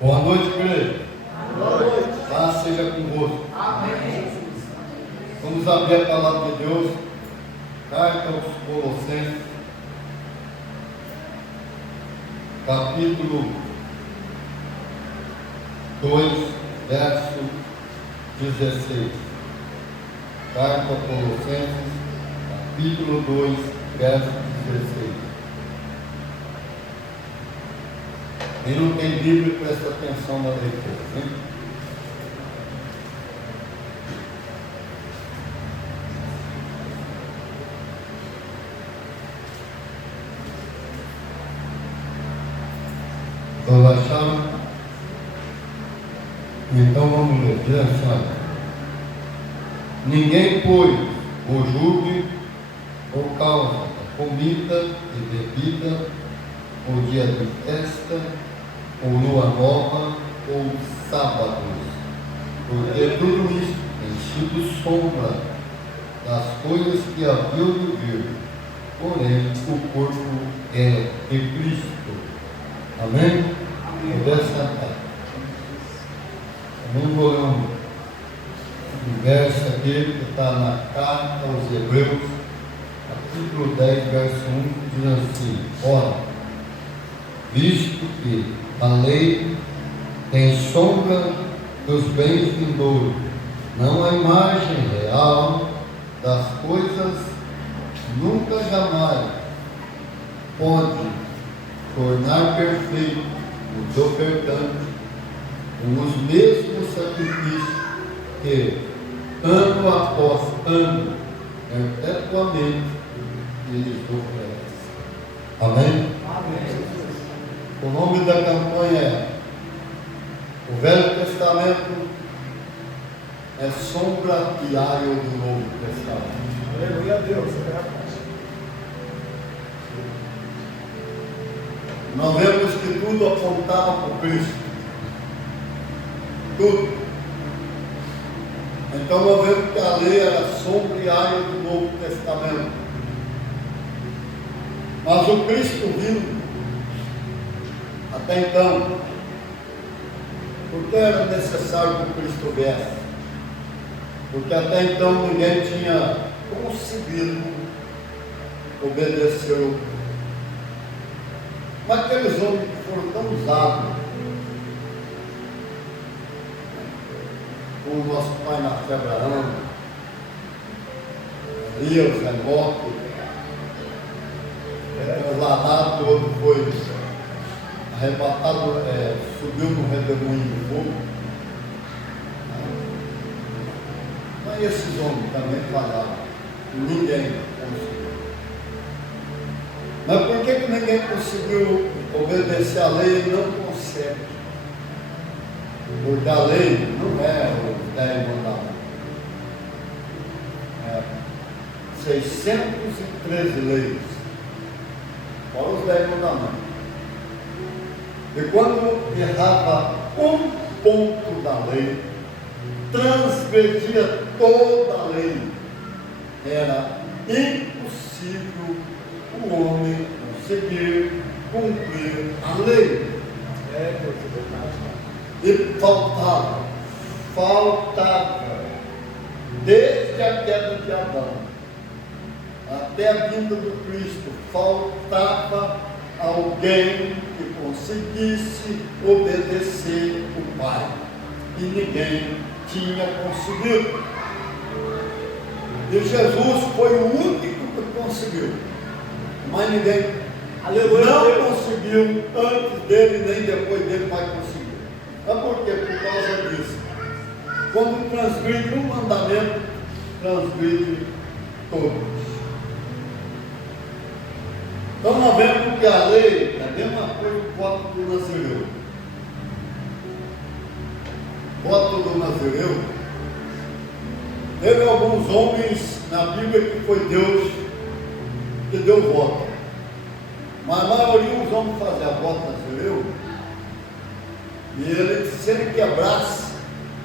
Boa noite, igreja. Boa noite. Paz seja convosco. Amém. Vamos abrir a palavra de Deus. Carta aos Colossenses, capítulo 2, verso 16. Carta aos Colossenses, capítulo 2, verso 16. Quem não tem Bíblia, presta atenção na leitura, hein? Então acharam? Então vamos ler. Diz assim: ninguém, pois, o julgue por causa da comida e bebida, ou dia de festa, ou lua nova, ou sábados, porque tudo isso tem sido sombra das coisas que haviam de vir, porém o corpo é de Cristo. Amém? Poder sentar. Vamos ler um verso aqui que está na carta aos Hebreus, capítulo 10, verso 1, diz assim: ora, visto que a lei tem sombra dos bens vindouros, não a imagem real das coisas, nunca jamais pode tornar perfeito o teu ofertante com os mesmos sacrifícios que, ano após ano, perpetuamente eles oferecem. Amém? Amém. O nome da campanha é: o Velho Testamento é sombra e aio do Novo Testamento. Aleluia a Deus. Nós vemos que tudo apontava para o Cristo. Tudo. Então nós vemos que a lei era sombra e aio do Novo Testamento. Mas o Cristo vindo, até então, porque era necessário que o Cristo viesse? Porque até então ninguém tinha conseguido obedecer o Cristo. Mas aqueles homens que foram tão usados, como o nosso pai Nasce Abraão, Elias, Enoque, o Ladado, o outro foi arrebatado, subiu no redemoinho de fogo. Mas esses homens também falaram, ninguém conseguiu. Mas por que ninguém conseguiu obedecer a lei e não consegue? Porque a lei não é os 10 mandamentos. É 613 leis. Fora os 10 mandamentos. E quando errava um ponto da lei, transgredia toda a lei, era impossível o homem conseguir cumprir a lei. E faltava, desde a queda de Adão até a vinda do Cristo, faltava alguém que conseguisse obedecer o Pai, e ninguém tinha conseguido. E Jesus foi o único que conseguiu, mas ninguém não conseguiu antes dele nem depois dele vai conseguir. Mas por quê? Por causa disso. Quando transgride um mandamento, transgride todos. Então nós vemos que a lei é a mesma coisa que o voto do Nazireu. O voto do Nazireu, teve alguns homens na Bíblia que foi Deus que deu voto. Mas a maioria dos homens faziam voto Nazireu, e ele, se ele quebrasse,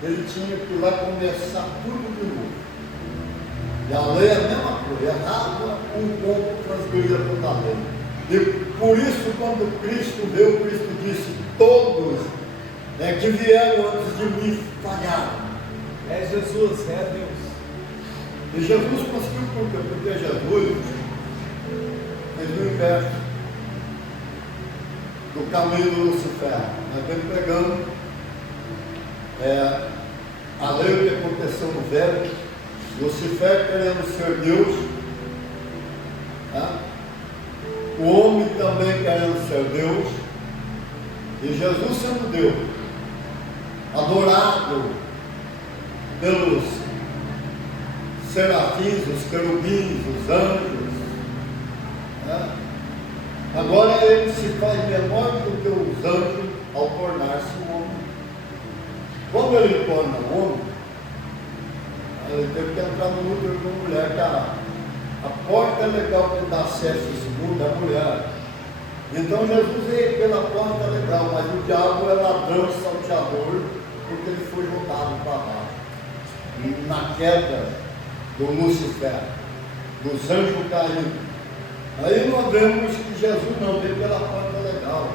ele tinha que ir lá começar tudo de novo. E a lei é a mesma coisa, errava um ponto, transgredia toda a lei. E por isso, quando Cristo veio, Cristo disse: todos que vieram antes de mim falharam. É Jesus, é Deus. E Jesus conseguiu por quê? Porque Jesus fez o inverso do caminho do Lucifer. Nós vamos pregando a lei, o que aconteceu no velho, Lucifer querendo ser Deus, tá? O homem também querendo ser Deus, e Jesus sendo Deus, adorado pelos serafins, os querubins, os anjos, né? Agora ele se faz menor do que os anjos ao tornar-se um homem. Quando ele torna homem, ele teve que entrar no útero de uma mulher, que a porta legal que dá acesso a esse mundo é a mulher. Então Jesus veio pela porta legal, mas o diabo é ladrão e salteador, porque ele foi jogado para baixo. E na queda do Lucifer, dos anjos caídos. Aí nós vemos que Jesus não veio pela porta legal.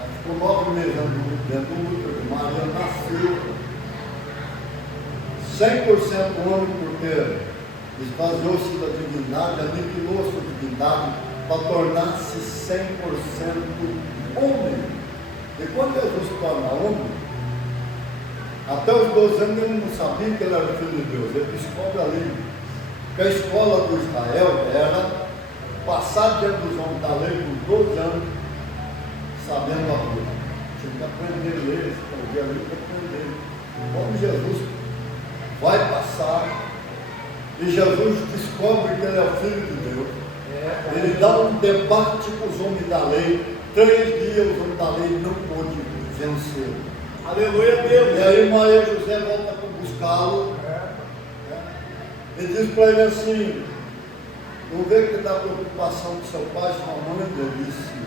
Aí ficou 9 meses dentro do útero. Maria nasceu 100% homem, porque esvaziou-se da divindade, aniquilou sua divindade para tornar-se 100% homem. E quando Jesus torna homem, até os 12 anos ele não sabia que ele era filho de Deus. Ele descobre ali que a escola do Israel era passar diante dos homens da lei por 12 anos, sabendo a Bíblia. Tinha que aprender a ler, escrever ali para aprender. Como Jesus vai passar e Jesus descobre que ele é o Filho de Deus, ele dá um debate com os homens da lei. 3 dias os homens da lei não pôde vencer. Aleluia, Deus. E aí Maria José volta para buscá-lo. E diz para ele assim: não vê que dá preocupação com seu pai e sua mãe? Ele disse: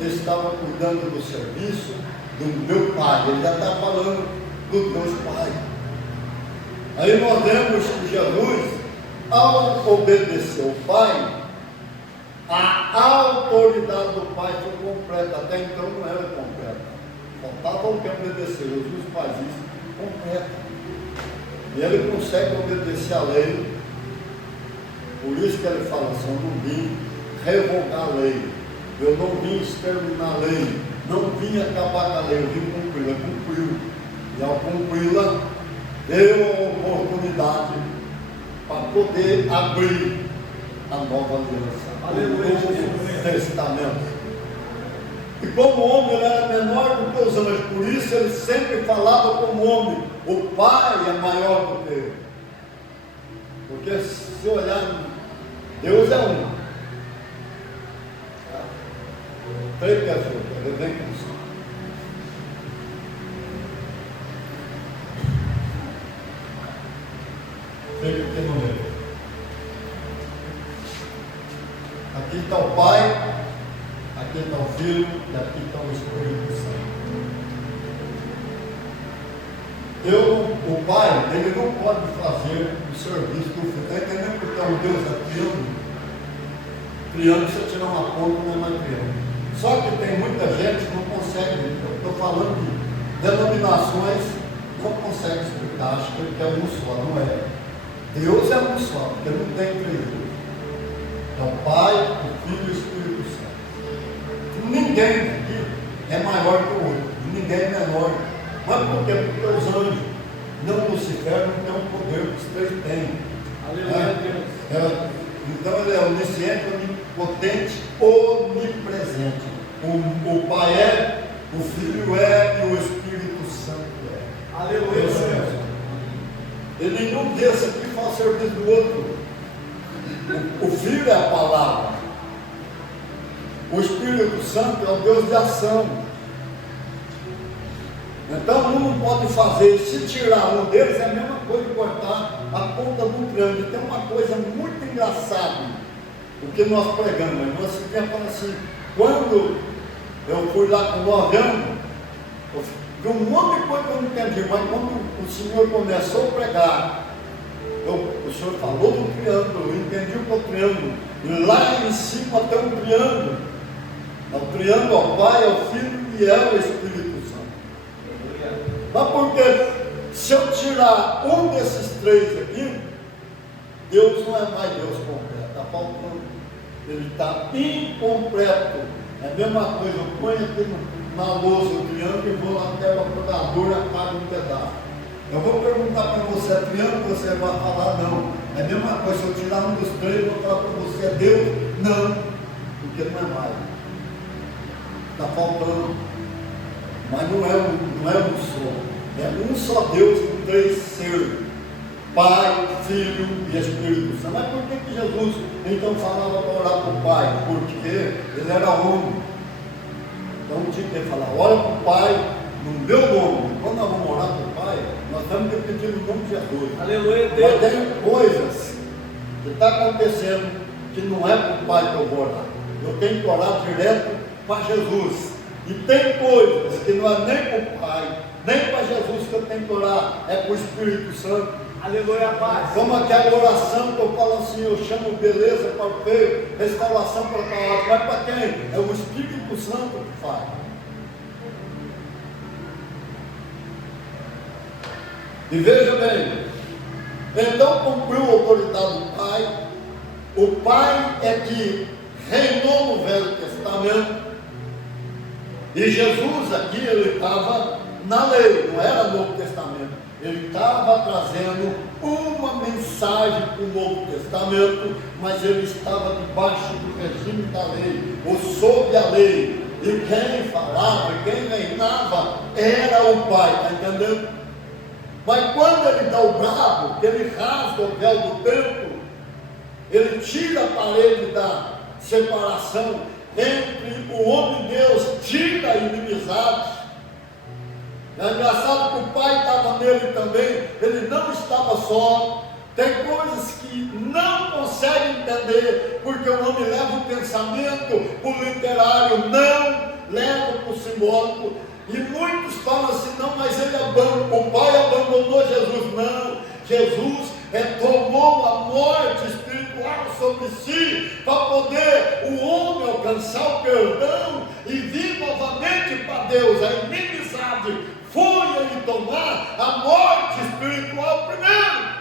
eu estava cuidando do serviço do meu pai. Ele já está falando do Deus Pai. Aí nós vemos que Jesus, ao obedecer o Pai, a autoridade do Pai foi completa. Até então não era completa. Faltava o que obedecer. Jesus faz isso completa. E ele consegue obedecer a lei. Por isso que ele fala assim: eu não vim revogar a lei, eu não vim exterminar a lei, não vim acabar com a lei, eu vim cumpri-la. Cumpriu. E ao cumpri-la, deu a oportunidade para poder abrir a nova aliança, Aleluia, o Novo Testamento. E como homem ele era menor do que os anjos, por isso ele sempre falava como homem: o Pai é maior do que ele. Porque se olhar, Deus é um. 3 pessoas, ele vem com isso. Fica aqui no meio. Aqui está o Pai, aqui está o Filho e aqui está o Espírito Santo. O Pai, ele não pode fazer o serviço do Filho. Está entendendo? Porque é um Deus criando. Criando, se eu tirar uma ponta, não é mais criando. Só que tem muita gente que não consegue. Eu estou falando de denominações, não consegue explicar. Acho que é um só, não é? Deus é um só, porque não tem 3 deuses. É o Pai, o Filho e o Espírito Santo. Ninguém aqui é maior que o outro, ninguém é menor. Mas por quê? Porque os anjos, não Lucifer, não tem o poder que os 3 têm. Aleluia, Deus. Então ele é onisciente, onipotente, onipresente. O Pai é, o Filho é e o Espírito Santo é. Aleluia, Deus. Ele não desce aqui e faz serviço do outro. O Filho é a palavra. O Espírito Santo é o Deus de ação. Então um não pode fazer. Se tirar um deles é a mesma coisa de cortar a ponta do triângulo. Tem uma coisa muito engraçada, o que nós pregamos. Nós ficamos falando assim: quando eu fui lá com 9 anos, eu vi um monte de coisa que eu não entendi, mas quando o Senhor começou a pregar, o Senhor falou do triângulo, eu entendi o que é o triângulo, e lá em cima tem um triângulo. O triângulo é o Pai, é o Filho e que é o Espírito Santo. Mas porque se eu tirar um desses três aqui, Deus não é mais Deus completo, está faltando. Ele está incompleto. É a mesma coisa, eu ponho aqui na lousa o triângulo e vou lá até o apagador e apago um pedaço. Eu vou perguntar para você, é triângulo? Você vai falar não. É a mesma coisa, se eu tirar um dos três, eu vou falar para você, é Deus? Não, porque não é mais. Está faltando. Mas não é um só. É um só Deus com três seres. Pai, Filho e Espírito Santo. Mas por que Jesus então falava para orar para o Pai? Porque ele era homem. Então tinha que falar, ora para o Pai no meu nome. Quando nós vamos orar para o Pai, nós estamos repetindo o nome de Jesus. Aleluia, Deus. Mas tem coisas que estão acontecendo que não é para o Pai que eu vou orar. Eu tenho que orar direto para Jesus. E tem coisas que não é nem para o Pai, nem para Jesus que eu tenho que orar, é para o Espírito Santo. Aleluia, paz. Como aquela oração que eu falo assim, eu chamo beleza para o feio, restauração para a palavra. Mas para quem? É o Espírito Santo que faz. E veja bem, então cumpriu a autoridade do Pai. O Pai é que reinou no Velho Testamento. E Jesus aqui, ele estava na lei, não era Novo Testamento. Ele estava trazendo uma mensagem para o Novo Testamento, mas ele estava debaixo do regime da lei, ou sob a lei. E quem falava, quem reinava, era o Pai, está entendendo? Mas quando ele dá o brado, que ele rasga o véu do templo, ele tira a parede da separação entre o homem e Deus, tira a inimizade. É engraçado que o Pai estava nele também, ele não estava só. Tem coisas que não consegue entender, porque o homem leva o pensamento, o literário, não leva para o simbólico. E muitos falam assim, não, mas o Pai abandonou Jesus. Não, Jesus tomou a morte espiritual sobre si, para poder o homem alcançar o perdão e vir novamente para Deus. A inimizade foi ele tomar a morte espiritual primeiro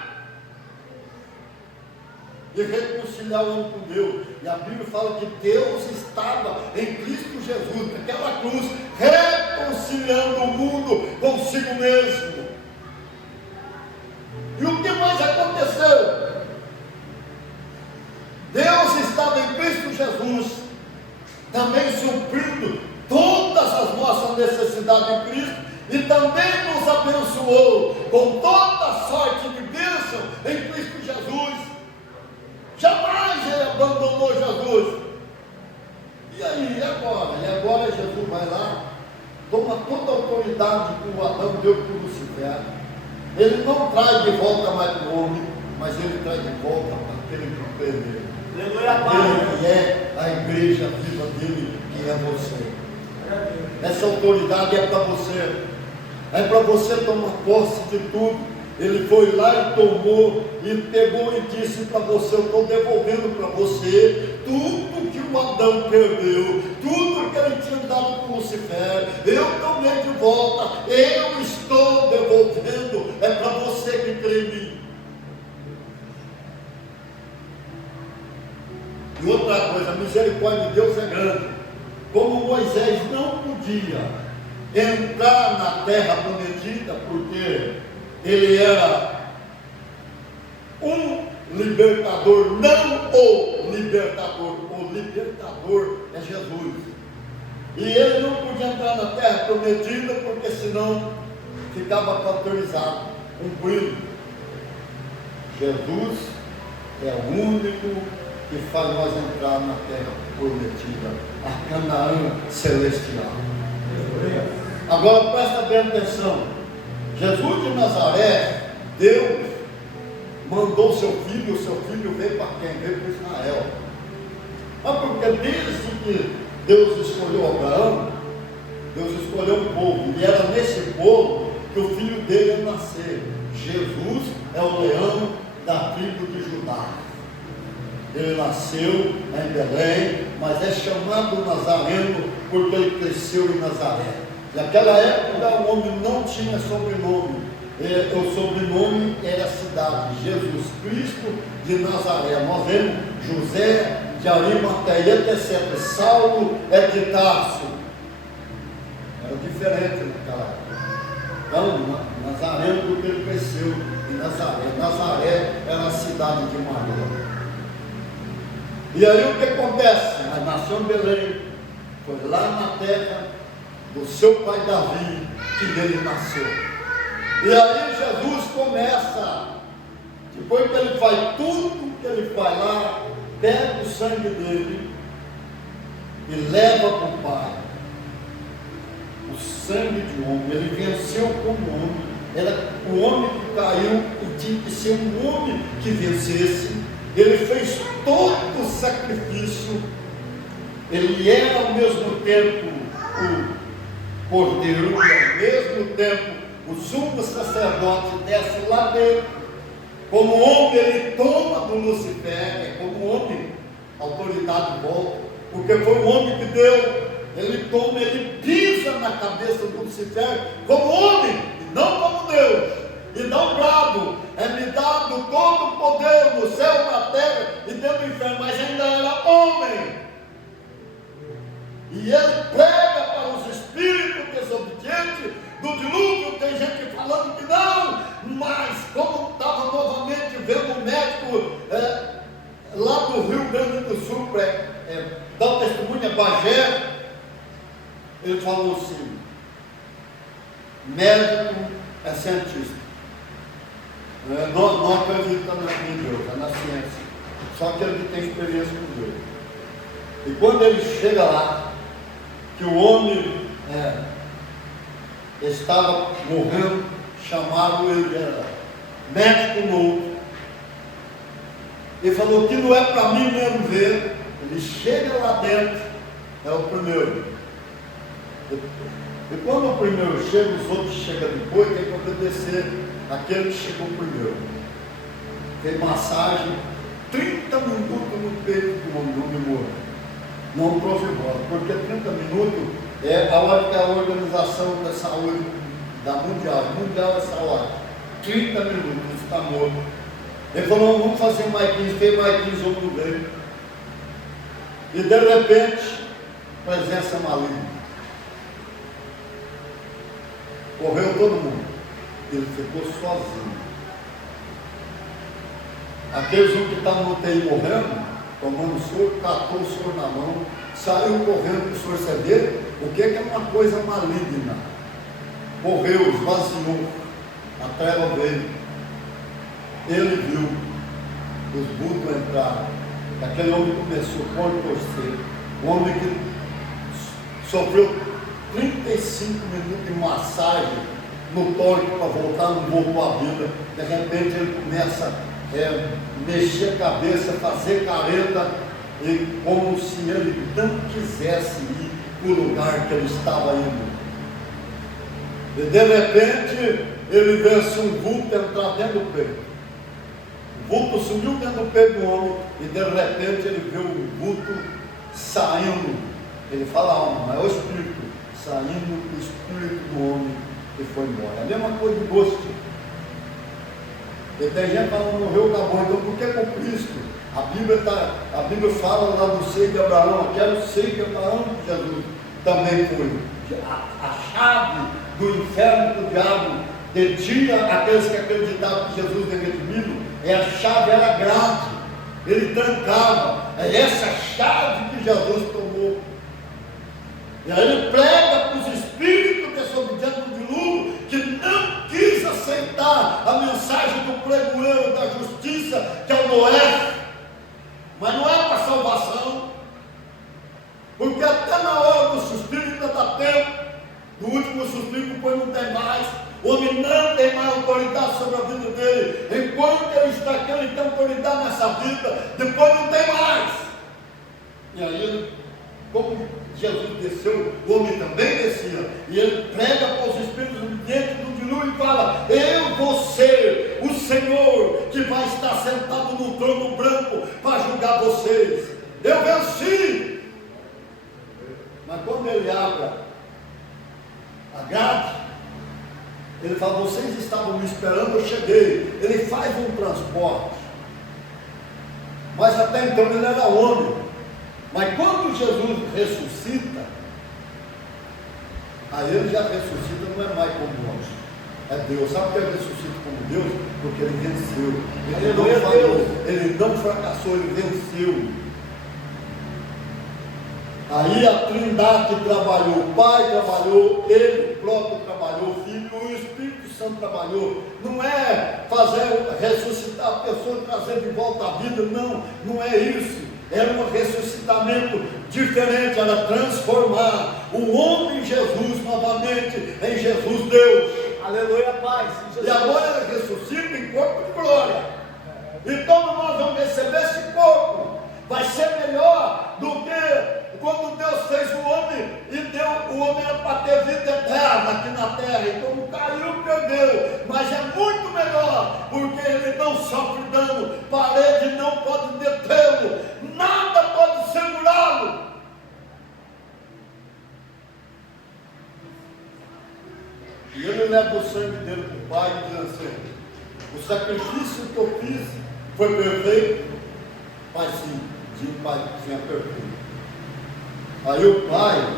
e reconciliar o homem com Deus. E a Bíblia fala que Deus estava em Cristo Jesus, naquela cruz, reconciliando o mundo consigo mesmo. E o que mais aconteceu? Deus estava em Cristo Jesus, também suprindo todas as nossas necessidades em Cristo, e também nos abençoou com toda sorte de bênção em Cristo Jesus. Jamais ele abandonou Jesus. E aí, e agora? E agora Jesus vai lá, toma toda a autoridade que o Adão deu para o Lucifer. Ele não traz de volta mais para o homem, mas ele traz de volta para aquele que perdeu. Aquele que é a igreja viva dele, que é você. Essa autoridade é para você. É para você tomar posse de tudo. Ele foi lá e tomou, e pegou e disse para você, eu estou devolvendo para você tudo que o Adão perdeu, tudo que ele tinha dado para Lucifer, eu tomei de volta, eu estou devolvendo, é para você que crê em mim. E outra coisa, a misericórdia de Deus é grande. Como Moisés não podia entrar na terra prometida, porque ele era um libertador, não o libertador. O libertador é Jesus. E ele não podia entrar na terra prometida, porque senão ficava cauterizado, cumprido. Jesus é o único que faz nós entrar na terra prometida, a Canaã celestial. Agora presta bem atenção. Jesus de Nazaré, Deus mandou seu filho, o seu filho veio para quem? Veio para Israel. Mas porque desde que Deus escolheu Abraão, Deus escolheu um povo, e era nesse povo que o filho dele ia nascer. Jesus é o leão da tribo de Judá. Ele nasceu em Belém, mas é chamado Nazareno porque ele cresceu em Nazaré. Naquela época o homem não tinha sobrenome. O sobrenome era a cidade, Jesus Cristo de Nazaré. Nós vemos José de Arimateia, etc. Saulo é de Tarso. Era diferente naquela época. Então, Nazaré, porque ele cresceu em Nazaré. Nazaré era a cidade de Maria. E aí o que acontece? Mas nasceu em Belém, foi lá na terra do seu pai Davi que ele nasceu. E aí Jesus começa, depois que ele faz tudo que ele faz lá, pega o sangue dele e leva para o Pai. O sangue de homem, ele venceu como homem, era o homem que caiu e tinha que ser um homem que vencesse. Ele fez todo o sacrifício, ele era ao mesmo tempo o cordeiro, e ao mesmo tempo o sumo sacerdote desce lá dentro. Como homem, ele toma do Lucifer, como homem, a autoridade volta, porque foi o homem que deu. Ele toma, ele pisa na cabeça do Lucifer como homem, e não como Deus. E dá um brado, é-me dado todo o poder no céu, na terra e dentro do inferno, mas ainda era homem. E ele prega para os espíritos desobedientes do dilúvio. Tem gente falando que não, mas como estava novamente vendo um médico lá do Rio Grande do Sul, dá o testemunho, Bagé, ele falou assim: médico é cientista. Não acreditamos em Deus, é na ciência. Só que ele tem experiência com Deus. E quando ele chega lá, que o homem estava morrendo, chamaram ele, era médico novo. Ele falou que não é para mim mesmo ver. Ele chega lá dentro, é o primeiro. E quando o primeiro chega, os outros chegam depois, tem que obedecer aquele que chegou primeiro. Tem massagem, 30 minutos no peito do homem, não demora. Não trouxe embora, porque 30 minutos é a hora que a Organização da Saúde da Mundial é essa hora. 30 minutos, está morto. Ele falou: vamos fazer mais 15, tem mais 15, outro veio. E de repente, presença maligna. Correu todo mundo. Ele ficou sozinho. Aqueles que estavam no UTI morrendo, tomando soro, catou o soro na mão, saiu correndo para o soro ceder. O que é uma coisa maligna? Correu, esvaziou, a treva veio. Ele viu os vultos entrar. Aquele homem começou a torcer. Um homem que sofreu 35 minutos de massagem no tórax para voltar, não voltou à vida. De repente ele começa a mexer a cabeça, fazer careta, e como se ele não quisesse ir para o lugar que ele estava indo. E de repente ele vê um vulto entrar dentro do peito. O vulto subiu dentro do peito do homem, e de repente ele vê o vulto saindo. Ele fala alma, mas é o espírito saindo do espírito do homem que foi embora. É a mesma coisa de gosto. E tem gente falando: morreu, acabou. Então por que com Cristo? A Bíblia fala lá do seio de Abraão, aquele seio de Abraão que Jesus também foi. A chave do inferno do diabo detinha aqueles que acreditavam que Jesus era redimido. A chave era grande, ele trancava. É essa chave que Jesus tomou. E aí ele prega para os espíritos desobedientes do dilúvio, que não quis aceitar a mensagem do pregoeiro da justiça, que é o Noé. Mas não é para salvação, porque até na hora do suspiro ainda dá tempo. No último suspiro, depois não tem mais. O homem não tem mais autoridade sobre a vida dele. Enquanto ele está aqui, ele tem autoridade nessa vida. Depois não tem mais. E aí, como Jesus desceu, o homem também descia. E ele prega para os espíritos obedientes do dilúvio e fala: eu vou ser o Senhor que vai estar sentado no trono branco para julgar vocês. Eu venci. Mas quando ele abre a grade, ele fala, vocês estavam me esperando, eu cheguei. Ele faz um transporte. Mas até então ele era homem. Mas quando Jesus ressuscita, aí ele já ressuscita, não é mais como nós. É Deus. Sabe por que ele ressuscita como Deus? Porque ele venceu. Ele não falhou, ele não fracassou, ele venceu. Aí a Trindade trabalhou, o Pai trabalhou, ele próprio trabalhou, o Filho e o Espírito Santo trabalhou. Não é ressuscitar a pessoa e trazer de volta a vida, não, não é isso. Era um ressuscitamento diferente, era transformar o homem Jesus novamente em Jesus Deus. Aleluia, Pai. E agora ele ressuscita em corpo de glória. Então nós vamos receber esse corpo. Vai ser melhor do que quando Deus fez o homem e deu o homem para ter vida eterna aqui na terra. E como caiu, perdeu. Mas é muito melhor, porque ele não sofre dano. Parede não pode detê-lo. Nada pode segurá-lo. E ele leva o sangue dele para o Pai e diz assim: o sacrifício que eu fiz foi perfeito? Mas sim, Pai tinha perfeito. Aí o Pai,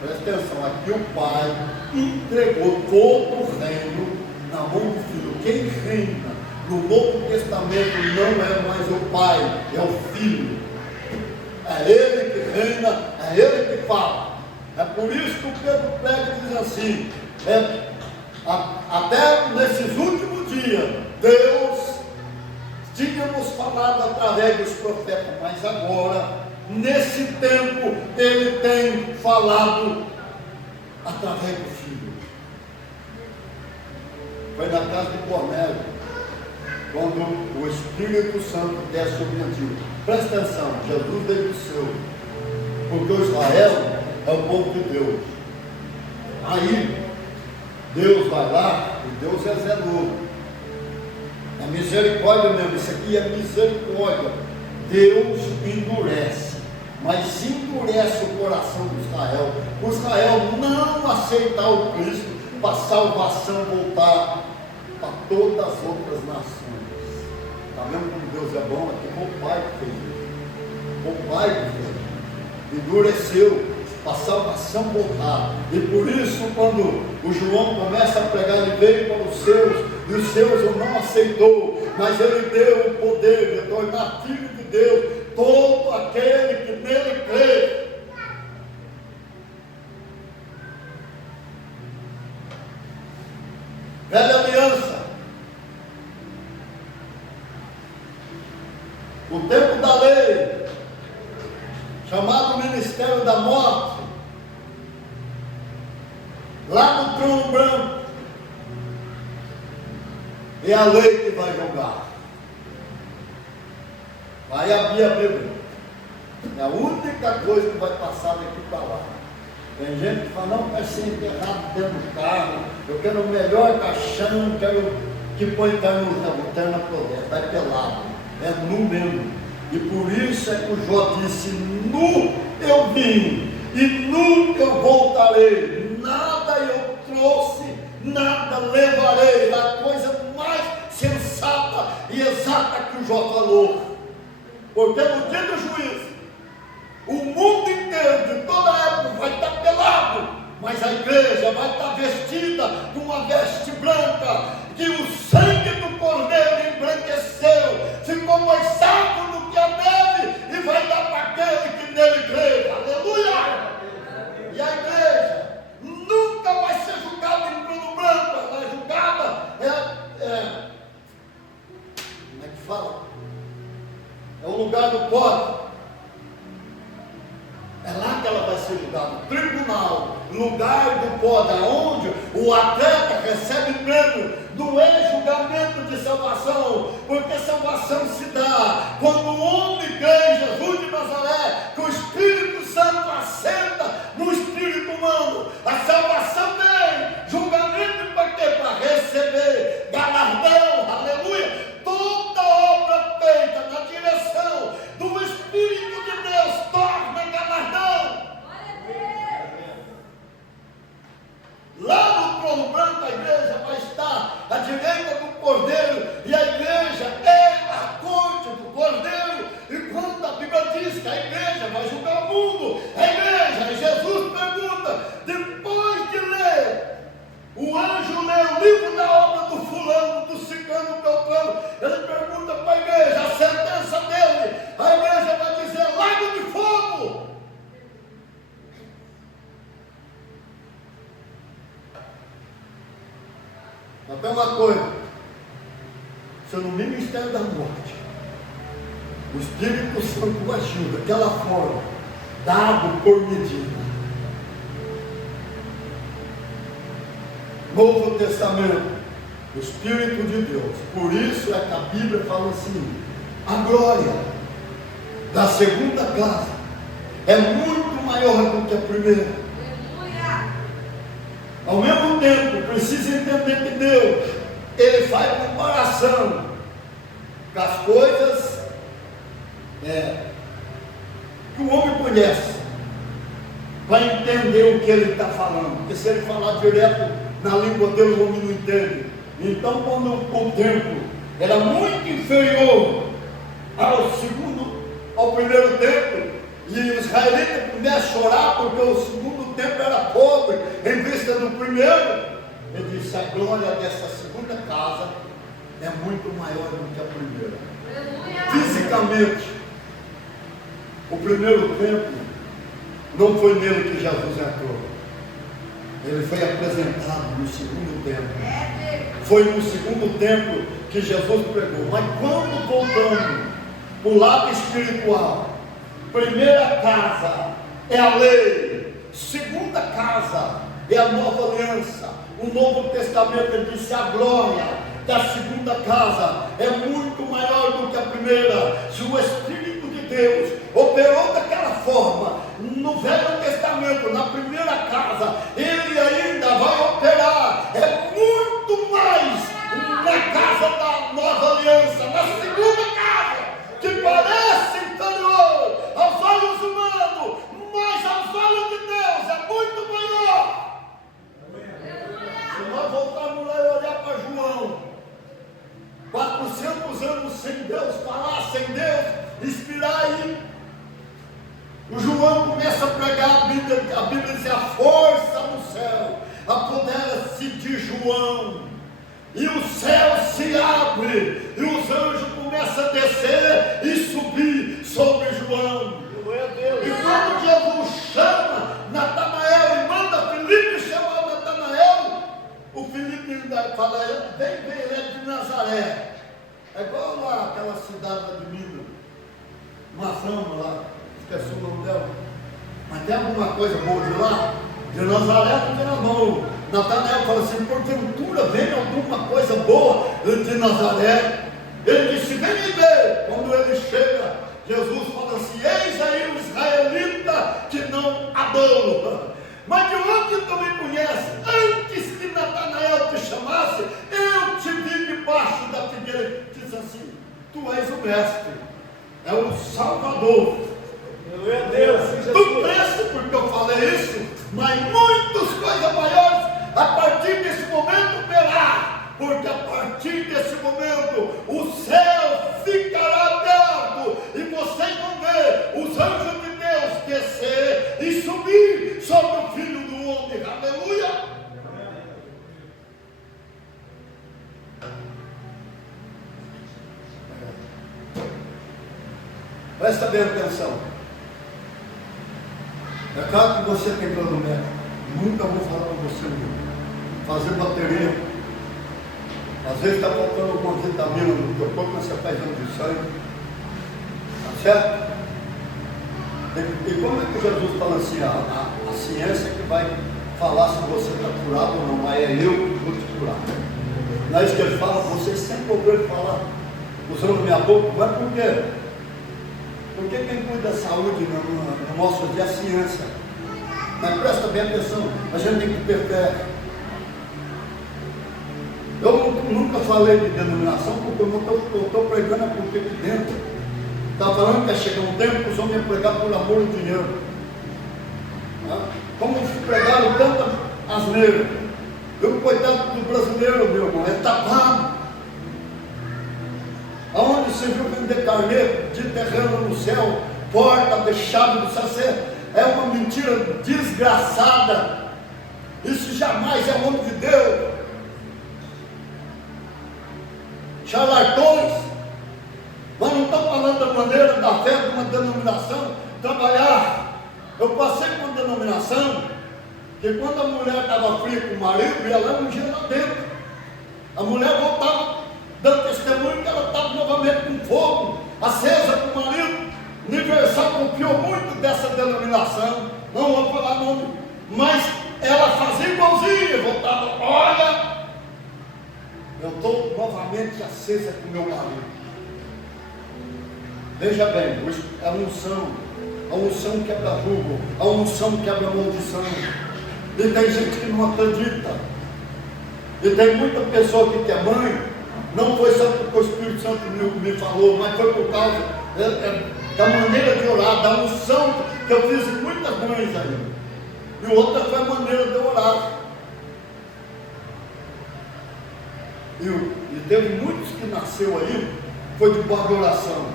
presta atenção, aqui o Pai entregou todo o reino na mão do Filho. Quem reina no Novo Testamento não é mais o Pai, é o Filho. É ele que reina, é ele que fala. É por isso que o Pedro prega e diz assim: até nesses últimos dias, Deus tínhamos falado através dos profetas, mas agora, nesse tempo, ele tem falado através do Filho. Foi na casa de Cornélio, quando o Espírito Santo desce sobre Antíoco. Presta atenção, Jesus veio do céu, porque o Israel é o povo de Deus. Aí, Deus vai lá, e Deus é zeloso. É misericórdia mesmo, isso aqui é misericórdia. Deus endurece, mas se endurece o coração de Israel, o Israel não aceitar o Cristo, para a salvação voltar para todas as outras nações. Está vendo como Deus é bom? Aqui foi o Pai que fez isso. O Pai que fez isso. Endureceu para a salvação voltar. E por isso, quando o João começa a pregar, ele veio para os seus, e os seus o não aceitou, mas ele deu o poder de tornar filho de Deus todo aquele que nele crê. Velha aliança, o tempo da lei, chamado ministério da morte, lá no trono branco, é a lei que vai julgar. Vai abrir a Bíblia. É a única coisa que vai passar daqui para lá. Tem gente que fala, não, vai ser enterrado dentro do carro, eu quero o melhor caixão, quero que põe terno protesta, vai pelado, é nu mesmo. E por isso é que o Jó disse, nu eu vim, e nu eu voltarei, nada eu trouxe, nada levarei, a coisa mais sensata e exata que o Jó falou. Porque no dia do juízo, o mundo inteiro, de toda a época, vai estar pelado, mas a igreja vai estar vestida com uma veste branca, que o sangue do Cordeiro embranqueceu, ficou mais salvo do que a neve, e vai dar para aquele que nele crê. Aleluia! E a igreja nunca vai ser julgada em trono branco, ela é julgada, como é que fala? É o lugar do pobre. É lá que ela vai ser julgada, tribunal, lugar do poder, onde o atleta recebe prêmio, não é julgamento de salvação, porque salvação se dá quando o homem crê em Jesus de Nazaré, que o Espírito Santo assenta no espírito humano. A salvação vem, julgamento para quê? Para receber galardão, aleluia, toda obra feita na direção do Espírito de Deus torna galardão. branco, a igreja vai estar à direita do Cordeiro, e a igreja é a corte do Cordeiro. E quando a Bíblia diz que a igreja vai julgar o mundo, a igreja, e Jesus pergunta, depois de ler, o anjo lê o livro da obra do fulano, do ciclano, do beltrano, ele pergunta para a igreja, a sentença dele, a igreja vai dizer, lago de fogo. Mas tem uma coisa, se no ministério da morte, o Espírito Santo agiu daquela forma, dado por medida. Novo Testamento, o Espírito de Deus. Por isso é que a Bíblia fala assim, a glória da segunda casa é muito maior do que a primeira. Ao mesmo tempo, precisa entender que Deus, Ele faz comparação com as coisas que o homem conhece, para entender o que ele está falando. Porque se ele falar direto na língua dele, o homem não entende. Então, quando o templo era muito inferior ao primeiro templo, e o israelita começa a chorar porque o segundo templo era pobre em vista do primeiro, ele disse, a glória dessa segunda casa é muito maior do que a primeira. Fisicamente, o primeiro templo não foi nele que Jesus entrou. Ele foi apresentado no segundo templo. Foi no segundo templo que Jesus pregou. Mas quando voltamos para o lado espiritual, primeira casa é a lei, segunda casa é a nova aliança. O Novo Testamento ele disse, a glória da segunda casa é muito maior do que a primeira. Se o Espírito de Deus operou daquela forma no Velho Testamento, na primeira casa, Ele ainda vai operar, é muito mais na casa da nova aliança, na segunda casa, que parece inferior aos olhos humanos, mas aos olhos de Deus é muito maior. Se nós voltarmos lá e olhar para João, 400 anos sem Deus falar, sem Deus inspirar aí, o João começa a pregar a Bíblia diz a força do céu, apodera-se de João, e o céu se abre, e os anjos começam a descer e subir sobre João. E quando Jesus chama Natanael e manda Filipe chamar Natanael, o Filipe ainda fala, vem, ele é de Nazaré. É igual lá aquela cidade de Minas, uma fama lá, esqueci o nome dela. Mas tem alguma coisa boa de lá? De Nazaré não tem na mão. Natanael fala assim, porventura vem alguma coisa boa de Nazaré? Ele disse, vem me ver. Quando ele chega, Jesus fala assim, eis aí o israelita que não adoro. Mas de onde tu me conheces? Antes que Natanael te chamasse, eu te vi debaixo da figueira. Diz assim, tu és o mestre, é o Salvador. Glória a Deus. Tu cresce porque eu falei isso, mas muitas coisas maiores a partir desse momento verá, porque a partir desse momento o céu ficará aberto e vocês vão ver os anjos de Deus descer e subir sobre o Filho do Homem. Aleluia! Presta bem atenção. É claro que você tem plano médico. Nunca vou falar para você fazer bateria. Às vezes está faltando alguma vitamina no teu corpo, mas você faz exame de sangue. Tá certo? E como é que Jesus fala assim? A ciência que vai falar se você está curado ou não, mas é eu que vou te curar. Não é isso que ele fala, vocês sempre ouviram falar, usando minha boca, mas por quê? Porque quem cuida da saúde no nosso dia é a ciência. Mas presta bem atenção, a gente tem que ter fé. Eu nunca falei de denominação, porque eu estou pregando porque aqui dentro está falando que vai chegar um tempo que os homens iam pregar por amor e dinheiro. Como pregaram tanta asneira, O coitado do brasileiro, meu irmão, é tapado. Aonde você viu vender carneiro de terreno no céu, porta de chave do céu, é uma mentira desgraçada. Isso jamais é nome de Deus. Charlatões. Mas não estou falando da maneira da fé de uma denominação trabalhar. Eu passei por uma denominação que quando a mulher estava fria com o marido, e ela ungia lá dentro, a mulher voltava dando testemunho que ela estava novamente com fogo, acesa com o marido. O Universal copiou muito dessa denominação, não vou falar nome, mas ela fazia igualzinho, voltava, olha, eu estou novamente acesa com meu marido. Veja bem, a unção quebra jugo, a unção quebra maldição. E tem gente que não acredita. E tem muita pessoa que é mãe, não foi só porque o Espírito Santo me falou, mas foi por causa da maneira de orar, da unção que eu fiz em muitas mães aí. E outra foi a maneira de orar. E teve muitos que nasceu aí, foi de boa oração.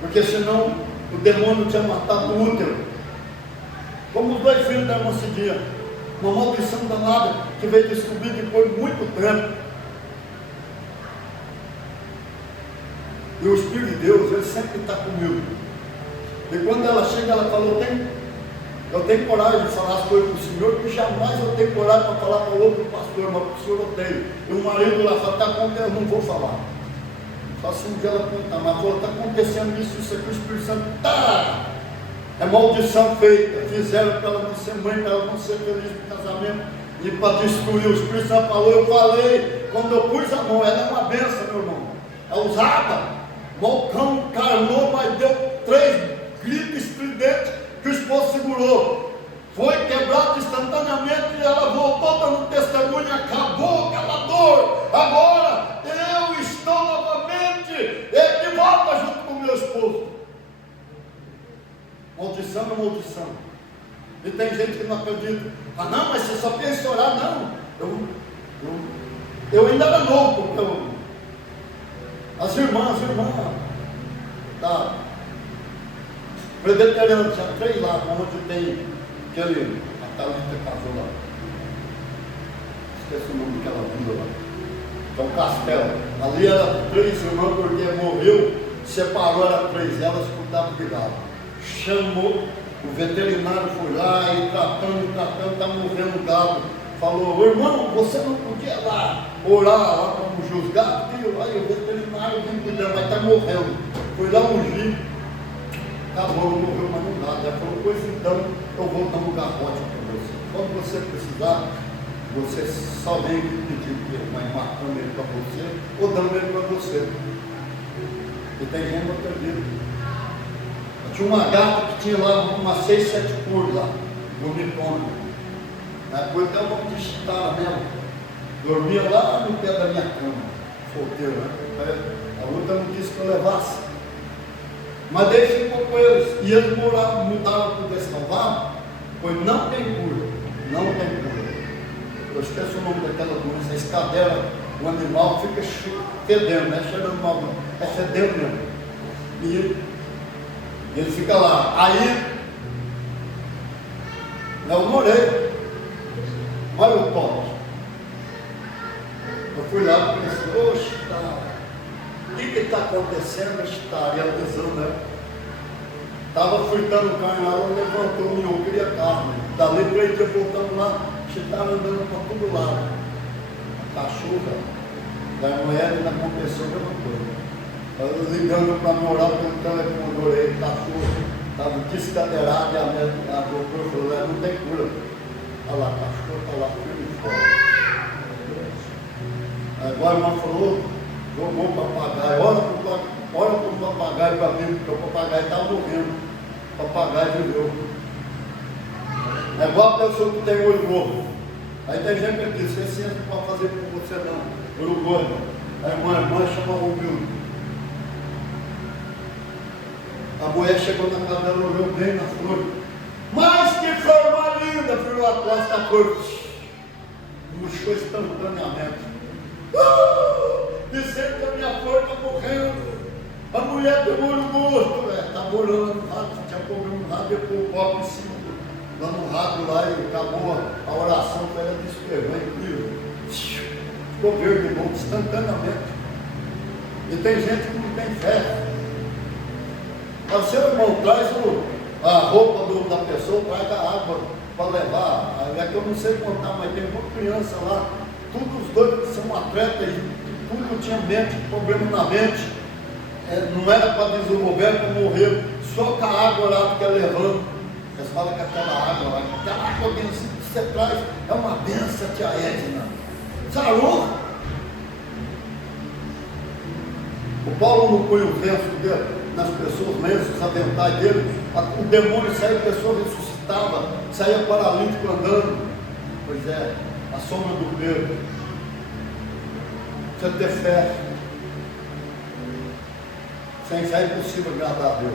Porque senão o demônio tinha matado o útero. Como os 2 filhos da irmã Cidinha, uma maldição danada que veio descobrir depois de muito tempo. E o Espírito de Deus, ele sempre está comigo. E quando ela chega, ela falou, eu tenho coragem de falar as coisas para o Senhor, que jamais eu tenho coragem para falar para outro pastor, mas para o Senhor eu tenho. E o marido lá fala, está acontecendo, eu não vou falar. Só se um dia ela contar, mas falou, está acontecendo isso aqui, o Espírito Santo está. É maldição feita, fizeram para ela não ser mãe, para ela não ser feliz no casamento, e para destruir. O Espírito Santo falou, eu falei, quando eu pus a mão, ela é uma benção, meu irmão, é usada, o cão encarnou, mas deu 3 gritos estridentes que o esposo segurou, foi quebrado instantaneamente, e ela voltou dando testemunho, acabou aquela dor, agora eu estou novamente de volta junto com o meu esposo. Maldição é maldição. E tem gente que não acredita. Ah, não, mas você só pensa em orar. Não. Eu ainda era novo, porque as irmãs, tá? Presbiteriano, tinha 3 lá, onde tem aquele, a Thalita casou lá. Esqueci o nome daquela vila lá. Que é um castelo. Ali era 3 irmãs, porque morreu, separou, era 3, elas cuidavam de gado. Chamou, o veterinário foi lá e tratando, está morrendo o gado. Falou, irmão, você não podia lá orar lá para ungir os gatos? Aí o veterinário vem cuidando, mas está morrendo. Foi lá ungir, acabou, não morreu mais no gado. Ela falou, pois então eu vou dar um garrote para você. Quando você precisar, você só vem pedir que a mãe matando ele para você ou dando ele para você. E tem gente que não acredita. Tinha uma gata que tinha lá umas 6, 7 cores lá, bonitona. Depois até o nome de Chitara mesmo. Dormia lá no pé da minha cama, solteiro, né? A outra não disse que eu levasse. Mas daí ficou com eles. E eles mudaram para o Descalvado, pois não tem cura. Não tem cura. Eu esqueço o nome daquela doença, a escadela, o animal fica fedendo, não é cheirando mal, não. É fedendo mesmo. E ele fica lá. Aí eu morei. Olha o toque. Eu fui lá e pensei, oxe, o que está acontecendo? Está realizando, né? Estava fritando carne lá, ela levantou, eu queria carne. Dali 3 dias voltando lá, estava andando para todo lado. A cachorra da mulher ainda aconteceu a mesma coisa. Eu ligando para me orar pelo telefone, orei, cachorro, estava descadeirado, e a doutora falou, não tem cura. Olha lá, cachorro está lá, firme e forte. Agora a irmã falou, jogou o papagaio, olha para o papagaio para mim, porque o papagaio estava morrendo. O papagaio viveu. É igual a pessoa que tem olho gordo. Aí tem gente que diz, esse não pode fazer com você não, olho gordo. Aí a irmã chama o humilde. A mulher chegou na casa dela, olhou bem na flor. Mas que flor mais linda, virou a costa, a cor. murchou instantaneamente. Dizendo que a minha flor está morrendo. A mulher tem olho morto, velho. Está morando no rádio, tinha problema no rádio, depois o copo em cima lá no rádio lá e acabou a oração para ela desesperar, incrível. Ficou verde de novo, instantaneamente. E tem gente que não tem fé. Mas seu irmão traz a roupa da pessoa, traz a água para levar. É que eu não sei contar, mas tem uma criança lá, todos os dois são atletas, tudo tinha mente, problema na mente. Não era para desenvolver, era para morrer, só com a água lá que ela levando. Eles falam que aquela água lá, aquela água que você traz é uma benção, tia Edna. Sarou? O Paulo não põe o lenço dele nas pessoas, lenços, aventais dele. O demônio saía, a pessoa ressuscitava, saía paralítico andando. Pois é, a sombra do Pedro. Precisa ter fé. Sem fé é impossível agradar a Deus.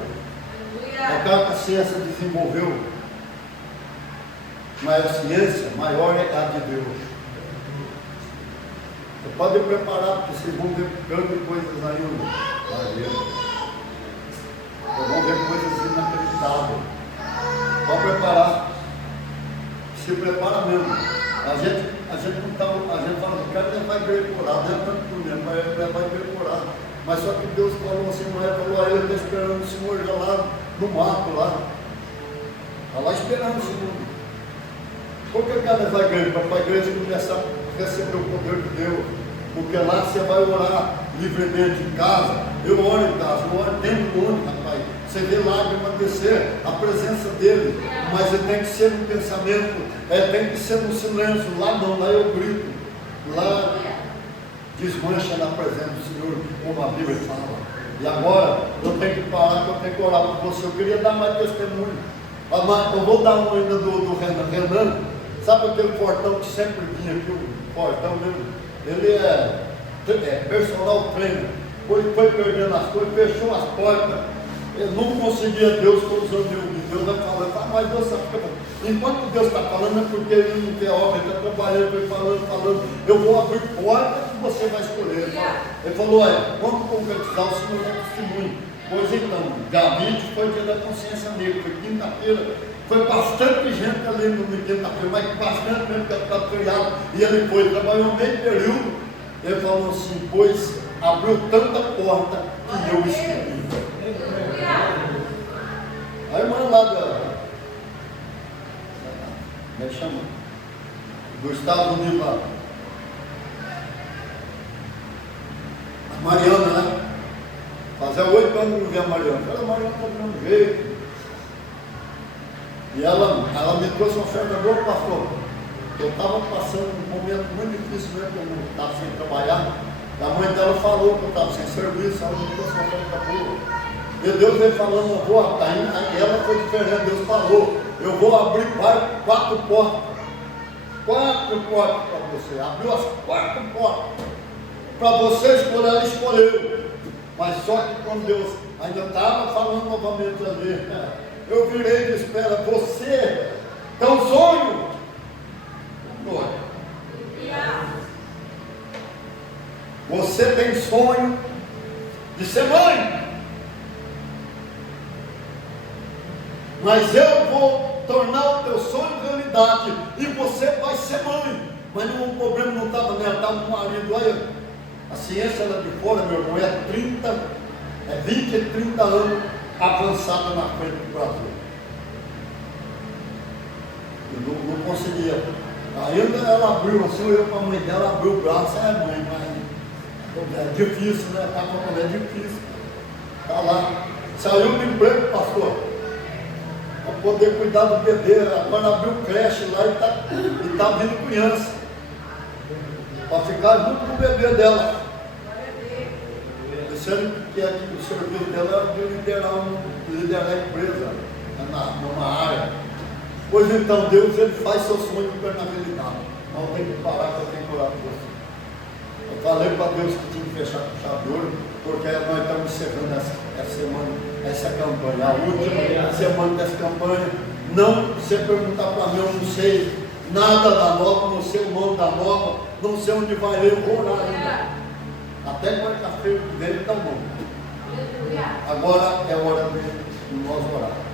É claro que a ciência desenvolveu, mas a ciência maior é a de Deus. Você pode ir preparado, porque vocês vão ver grandes coisas ainda. Vocês vão ver coisas inacreditáveis. Pode preparar. Se prepara mesmo. A gente não está, a gente fala, o cara vai decorar, não é tanto por mesmo, mas ele vai decorar. Mas só que Deus falou assim, não é, falou a ele, está esperando o Senhor já lá no mato lá. Está lá esperando o Senhor. Por que cada vai igreja? Para a igreja começar a receber o poder de Deus. Porque lá você vai orar livremente em casa. Eu oro em casa, eu oro dentro do ônibus, rapaz. Você vê lágrima descer, a presença dele. Mas tem que ser no pensamento, tem que ser no silêncio. Lá não, lá eu grito. Lá desmancha na presença do Senhor, como a Bíblia fala. E agora eu tenho que parar, que eu tenho que orar por você. Eu queria dar mais testemunho. Eu vou dar um ainda do Renan. Renan, sabe aquele portão que sempre vinha aqui, o portão mesmo? Ele é personal trainer. Foi perdendo as coisas, fechou as portas. Ele não conseguia, Deus foi usando Deus vai falando, mas Deus sabe que enquanto Deus está falando é porque ele não tem obra, ele está trabalhando, ele falando, eu vou abrir porta que você vai escolher. Ele falou, vamos concretizar o Senhor no testemunho. Pois então, David foi dia da consciência negra, foi quinta-feira, foi bastante gente ali no quinta-feira, mas bastante mesmo que está criado, e ele foi, trabalhou meio período, ele falou assim, pois abriu tanta porta que eu escolhi. A irmã lá como é que chama? Dos Estados Unidos lá. A Mariana, né? Fazia 8 anos que não via a Mariana. A Mariana está do mesmo jeito. E ela me trouxe uma oferta boa, pastor. Eu estava passando um momento muito difícil mesmo, eu não estava sem trabalhar. A mãe dela falou que eu estava sem serviço, ela me trouxe uma oferta boa. E Deus veio falando, eu vou, aí ela foi diferente, Deus falou, eu vou abrir 4 portas. 4 portas para você. Abriu as 4 portas. Para você escolher, ela escolheu. Mas só que quando Deus ainda estava falando novamente ali, eu virei de espera, você tem um sonho? Você tem sonho de ser mãe? Mas eu vou tornar o teu sonho realidade e você vai ser mãe. Mas o problema não estava nela, estava no marido. Olha, a ciência lá de fora, meu irmão, é 20 e 30 anos avançada na frente do Brasil. Eu não conseguia. Ainda ela abriu assim, eu com a mãe dela, abriu o braço, mãe, mas é difícil, né? Tá com a mulher difícil. Está lá. Saiu do emprego, pastor. Para poder cuidar do bebê, agora abriu creche lá e está vindo criança. Para ficar junto com o bebê dela. Pensando que o serviço dela era de liderar a empresa numa área. Pois então, Deus ele faz seu sonho na realidade. Mas eu tenho que parar, que eu tenho que orar por você. Eu falei para Deus que tinha que fechar com chave de ouro, porque nós estamos encerrando essa semana, essa campanha, a última semana dessa campanha. Não, você perguntar para mim, eu não sei Nada da nova, não sei o nome da nova, não sei onde vai ler, eu vou orar ainda. Até quarta-feira que vem, então, bom. Agora é hora de nós orar.